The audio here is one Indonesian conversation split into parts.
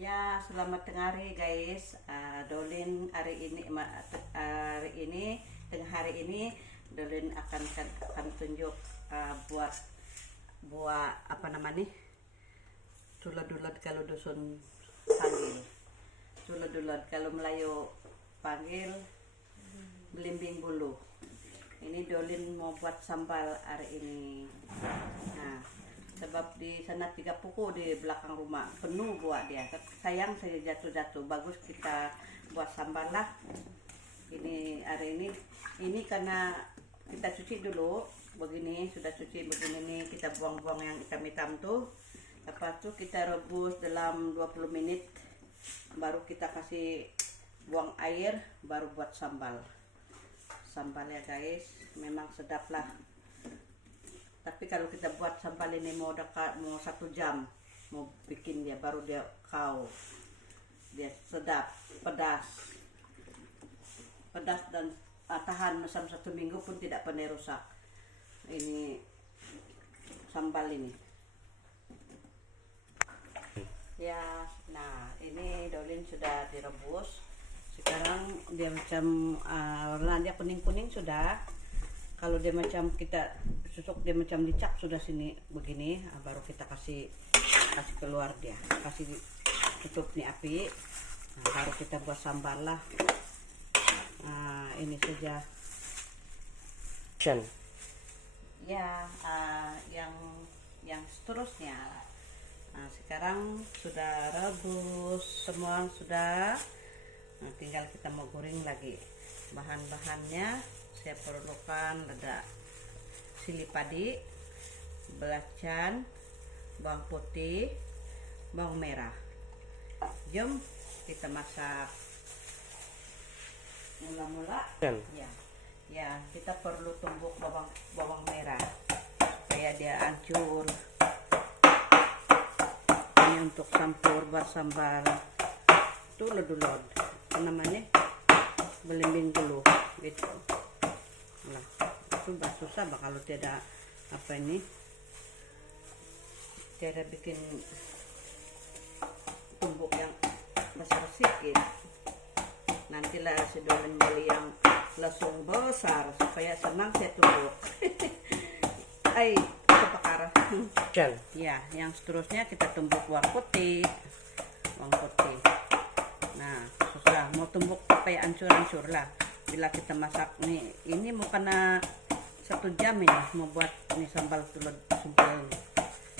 Ya, selamat tengah hari guys. Dolin hari ini tengah hari ini Dolin akan tunjuk buat apa namanya? Tulad-tulad kalau dusun panggil. Tulad-tulad kalau Melayu panggil belimbing bulu. Ini Dolin mau buat sambal hari ini. Nah, sebab di sana 3 puku di belakang rumah penuh buat dia. Sayang saya jatuh-jatuh. Bagus kita buat sambal lah. Ini hari ini karena kita cuci dulu begini, sudah cuci begini nih, kita buang-buang yang hitam-hitam tuh. Lepas itu kita rebus dalam 20 menit, baru kita kasih buang air, baru buat sambal. Sambal ya guys, memang sedap lah. Tapi kalau kita buat sambal ini mau 1 jam mau bikin dia, baru dia dia sedap, pedas dan tahan sampai 1 minggu pun tidak pernah rusak. Ini sambal ini ya. Nah, ini Dolin sudah direbus. Sekarang dia macam warna kuning-kuning sudah. Kalau dia macam kita susuk, dia macam dicak sudah sini begini, baru kita kasih keluar dia, kasih tutup nih api. Nah, baru kita buat sambal lah. Nah, ini saja ya. Yang seterusnya. Nah, sekarang sudah rebus semua sudah. Nah, tinggal kita mau goreng lagi. Bahan-bahannya saya perlukan ada cili padi, belacan, bawang putih, bawang merah. Jom kita masak. Mula-mula ya kita perlu tumbuk bawang merah supaya dia hancur. Ini untuk campur buat sambal. Tulad-tulad namanya, belimbing dulu gitu. Nah, itu susah kalau tidak apa ini, tidak bikin tumbuk yang besar sedikit. Nantilah si Dolin beli yang langsung besar supaya senang saya tumbuk. Kebakar. Ya, yang seterusnya kita tumbuk bawang putih. Nah, susah mau tumbuk supaya hancur-hancur lah. Bila kita masak nih, ini mau kena 1 jam ini mau buat ini sambal tulad sambal,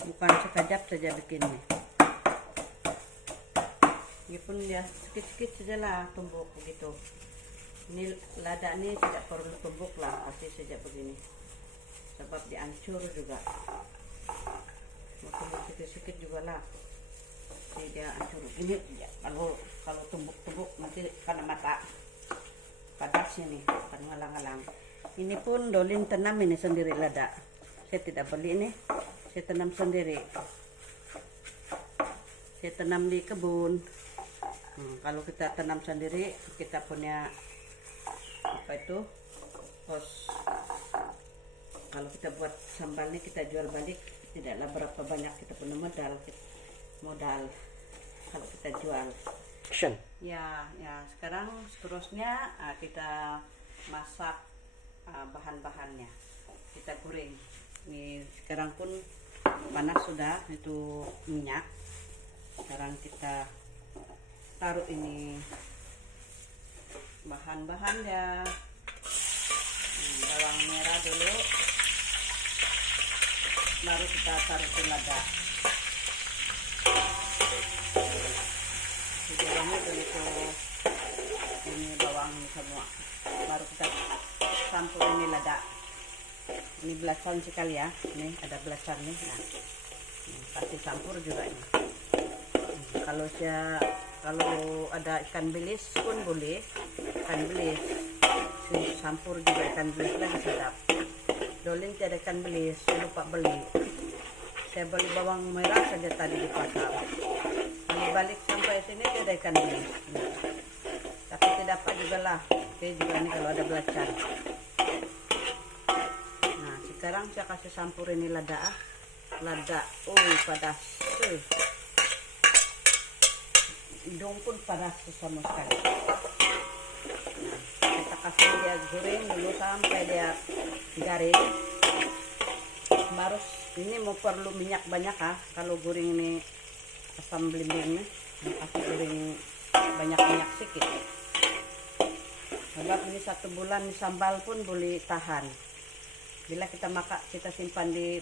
bukan sekejap saja bikin nih. Ini pun ya sedikit-sedikit saja lah tumbuk begitu. Ini lada nih tidak perlu tumbuk lah, kasih saja begini, sebab dihancur juga. Mau tumbuk sedikit-sedikit juga lah, dia hancur. Ini ya, kalau tumbuk-tumbuk nanti kena mata. Padas ini kan ngalang-ngalang. Ini pun Dolin tanam ini sendiri lada. Saya tidak beli ini, saya tanam sendiri. Saya tanam di kebun. Kalau kita tanam sendiri, kita punya apa itu kos. Kalau kita buat sambalnya kita jual balik, tidaklah berapa banyak kita punya modal kalau kita jual. Ya, sekarang seterusnya kita masak bahan-bahannya. Kita goreng. Ini sekarang pun panas sudah itu minyak. Sekarang kita taruh ini bahan-bahannya. Bawang merah dulu. Baru kita taruh ke lada. Bawangnya begitu, ini bawang semua, baru kita campur ini lada. Ini belacan sekali ya, ini ada belacan nih. Nah, kasih campur juga ini. Kalau ada ikan bilis pun boleh, ikan bilis campur juga, ikan bilis lagi sedap. Dolin tiada ikan bilis, saya lupa beli. Saya beli bawang merah saja tadi di pasar. Balik sampai sini tidak ikan bilis. Tapi tidak apa juga lah. Oke, juga ini kalau ada belacan. Nah, sekarang saya kasih campur ini lada. Padas. hidung pun panas sama sekali. Nah, kita kasih dia goreng dulu sampai dia garing. Baru ini mau perlu minyak banyak kalau goreng ini asam belimbing nih, kasih goreng banyak minyak sedikit. Sebab ini 1 bulan sambal pun boleh tahan. Bila kita makan, kita simpan di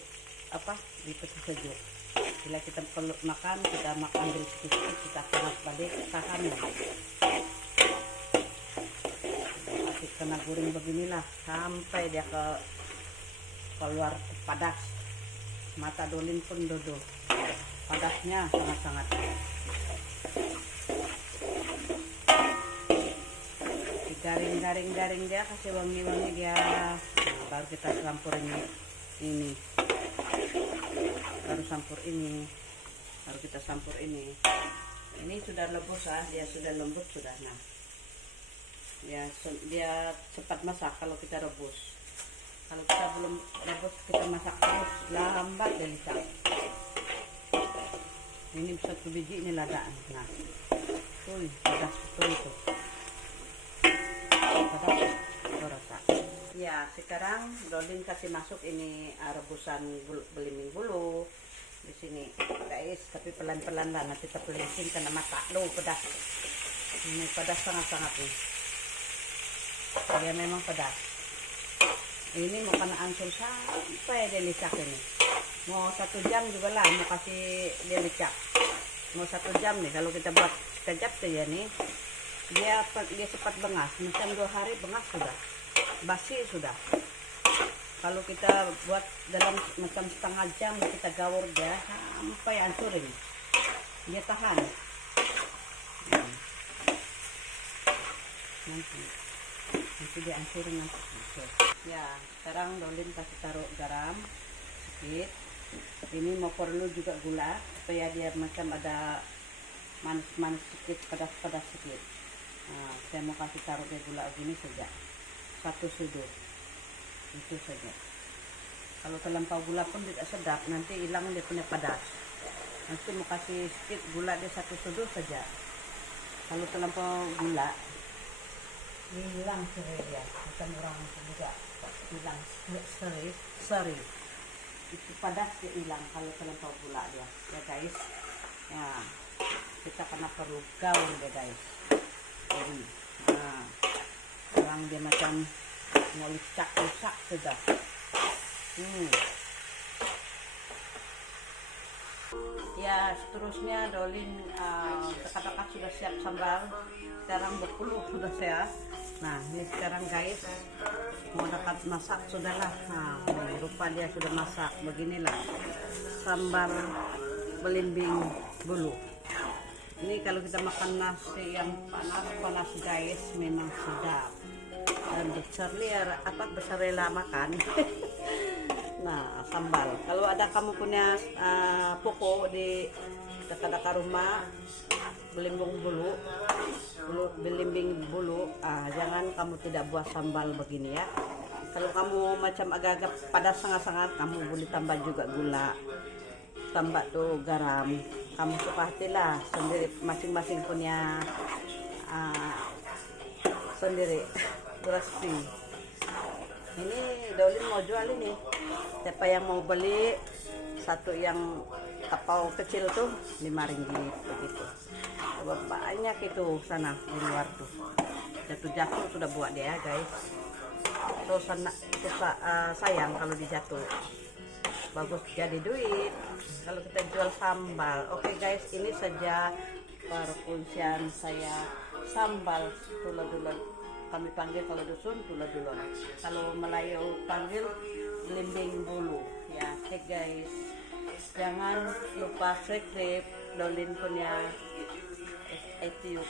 di peti sejuk. Bila kita perlu makan, kita makan ambil sedikit, kita panas balik, tahan. Kasih kena goreng beginilah sampai dia keluar padas. Mata Dolin pun dodol. Padasnya sangat-sangat. Garing dia, kasih wangi-wangi dia. Nah, baru kita campur ini. Baru kita campur ini. Ini sudah lebus dia sudah lembut sudah. Nah, dia cepat masak kalau kita rebus. Kalau kita belum rebus, kita masak terus, lambat dan licat. Ini 1 biji ini lada. Nah, tuh pedas betul itu. Pedas rasa. Ya, sekarang Dolin kasih masuk ini rebusan belimbing bulu di sini, guys. Tapi pelan-pelan lah, nanti terpelicin kena mata. Loh, pedas. Ini pedas sangat-sangat nih. Dia memang pedas. Ini mau kena angsur sampai dia licak ini. Mau 1 jam juga lah, mau kasih dia licak. Mau 1 jam nih, kalau kita buat kejap saja nih, dia cepat bengas. Macam 2 hari bengas sudah, basi sudah. Kalau kita buat dalam macam setengah jam, kita gaur dia sampai hancur ini, dia tahan. Nanti dia hancurin nanti. Ya, sekarang Dolin kasih taruh garam sedikit. Ini mau perlu juga gula supaya dia macam ada manis-manis sedikit, pedas-pedas sedikit. Nah, saya mau kasih taruh dia gula gini saja, 1 sudu itu saja. Kalau terlampau gula pun tidak sedap, nanti hilang dia punya pedas. Nanti mau kasih sedikit gula dia 1 sudu saja. Kalau terlampau gula hilang seri dia, bukan orang juga hilang seri. Itu padas dia hilang kalau terlampau gula dia, ya guys. Ya, kita perlu gaul dia guys. Jadi, nah, sekarang dia macam mau licak sudah. Ya, seterusnya Dolin dekat-dekat sudah siap sambal. Sekarang berpuluh sudah saya. Nah, ini sekarang guys mau dapat masak sudahlah. Nah, rupa dia sudah masak. Beginilah sambal belimbing bulu. Ini kalau kita makan nasi yang panas guys, memang sedap. Dan besar rela makan. Nah, sambal. Kalau ada kamu punya pokok di dekat-dekat rumah, belimbing bulu, jangan kamu tidak buat sambal begini ya. Kalau kamu macam agak-agak padas sangat-sangat, kamu boleh tambah juga gula, tambah tuh garam. Kamu suka hatilah sendiri, masing-masing punya sendiri resi. Ini Dolin mau jual ini. Siapa yang mau beli, 1 yang tapau kecil tuh 5 ringgit begitu. Banyak itu sana di luar tuh. Jatuh sudah buat dia guys. Sayang kalau dijatuh. Bagus jadi duit kalau kita jual sambal. Oke guys, ini saja perkuncian saya sambal tulad-tulad. Kami panggil kalau dusun tulad-tulad. Kalau Melayu panggil belimbing bulu. Ya, oke guys. Jangan lupa subscribe Dolin punya YouTube.